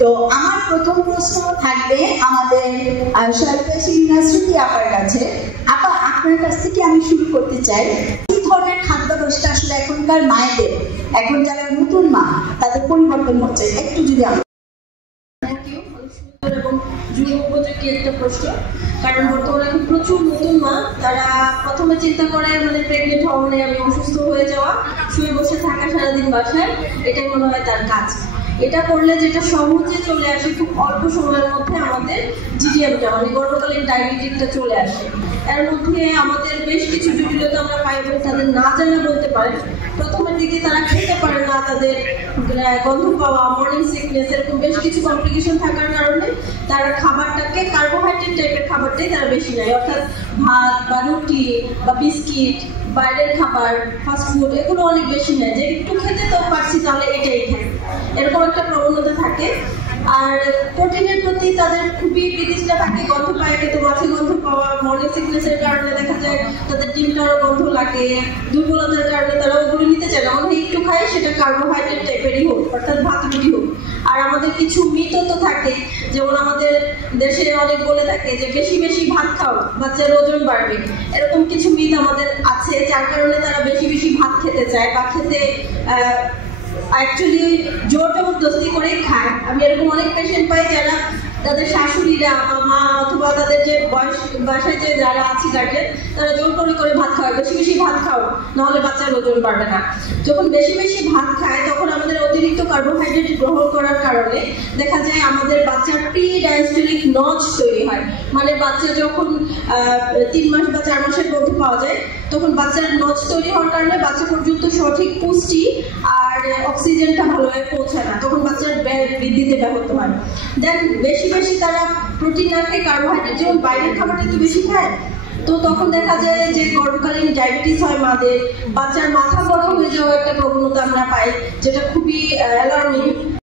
তো আমার প্রথম প্রশ্ন থাকবে আমাদের শ্রুতি আপার কাছে। আপা, আপনার কাছ থেকে আমি শুরু করতে চাই, এই ধরনের খাদ্যাভ্যাসটা আসলে এখনকার মায়েদের, এখন যারা নতুন মা, তাদের পরিবর্তন হচ্ছে, একটু যদি আমরা। এবং যুগ উপযোগী একটা প্রশ্ন, কারণ বর্তমানে এখন প্রচুর নতুন মা, তারা প্রথমে চিন্তা করে মানে প্রেগনেন্ট হওয়া মানে আমি অসুস্থ হয়ে যাওয়া, শুয়ে বসে থাকা সারাদিন বাসায়, এটাই মনে হয় তার কাজ। এটা করলে যেটা সহজে চলে আসে খুব অল্প সময়ের মধ্যে আমাদের জিডিএমটা মানে গর্ভকালীন ডায়াবেটিসটা চলে আসে। এর মধ্যে আমাদের বেশ কিছু জটিলতা আমরা পাই এবং তাদের না জানা বলতে পারে। প্রথমের দিকে তারা খেতে পারে না, তাদের গন্ধ পাওয়া, মর্নিং সিকনেস, এরকম বেশ কিছু কমপ্লিকেশন থাকার কারণে তারা খাবারটাকে কার্বোহাইড্রেট টাইপের খাবারটাই তারা বেশি নেয়, অর্থাৎ ভাত বা রুটি বা বিস্কিট, বাইরের খাবার, ফাস্টফুড, এগুলো অনেক বেশি নেয়, যে একটু খেতে তো পারছি তাহলে এটাই খাই, এরকম একটা প্রবণতা থাকে। আর প্রোটিনের প্রতি তাদের খুবই বিতৃষ্ণা থাকে, গন্ধ পায়, কিন্তু মাছে গন্ধ পাওয়া, মর্নিং সিকনেসের কারণে দেখা যায় তাদের ডিমটারও গন্ধ লাগে, দুর্বলতার কারণে তারা ওগুলো নিতে চায় না, আমাদের একটু খাই সেটা কার্বোহাইড্রেট টাইপেরই হোক, অর্থাৎ ভাত রুটি হোক। আর আমাদের কিছু মিথও তো থাকে, যেমন আমাদের দেশে অনেক বলে থাকে যে বেশি বেশি ভাত খাও বাচ্চার ওজন বাড়বে, এরকম কিছু মিথ আমাদের আছে, যার কারণে তারা বেশি বেশি ভাত খেতে চায় বা খেতে অ্যাকচুয়ালি জোর জবরদস্তি করেই খায়। আমি এরকম অনেক পেশেন্ট পাই যারা তাদের শাশুড়িরা বা মা অথবা তাদের যে বাসায় যে যারা আছে গার্জেন, তারা জোর করে করে ভাত খায়, বেশি বেশি ভাত খাও নাহলে বাচ্চার ওজন বাড়বে না। যখন বেশি বেশি ভাত খায় তখন আমাদের অতিরিক্ত কার্বোহাইড্রেট গ্রহণ করার কারণে দেখা যায় আমাদের বাচ্চার প্রি ডায়াস্টোলিক নচ তৈরি হয়, মানে বাচ্চা যখন 3 মাস বা 4 মাসের মধ্যে পাওয়া যায়, তখন বাচ্চার নচ তৈরি হওয়ার কারণে বাচ্চা পর্যন্ত সঠিক পুষ্টি আর অক্সিজেনটা ভালোভাবে পৌঁছায় না, তখন বাচ্চার বৃদ্ধিতে ব্যাহত হয়। দেন বেশি বেশি তারা প্রোটিন না খেয়ে কার্বোহাইড্রেট, যেমন বাইরের খাবারটা একটু বেশি খায়, তো তখন দেখা যায় যে গর্ভকালীন ডায়াবেটিস হয় মাদের, বাচ্চার মাথা বড় হয়ে যাওয়ার একটা প্রবণতা আমরা পাই, যেটা খুবই অ্যালার্মিং।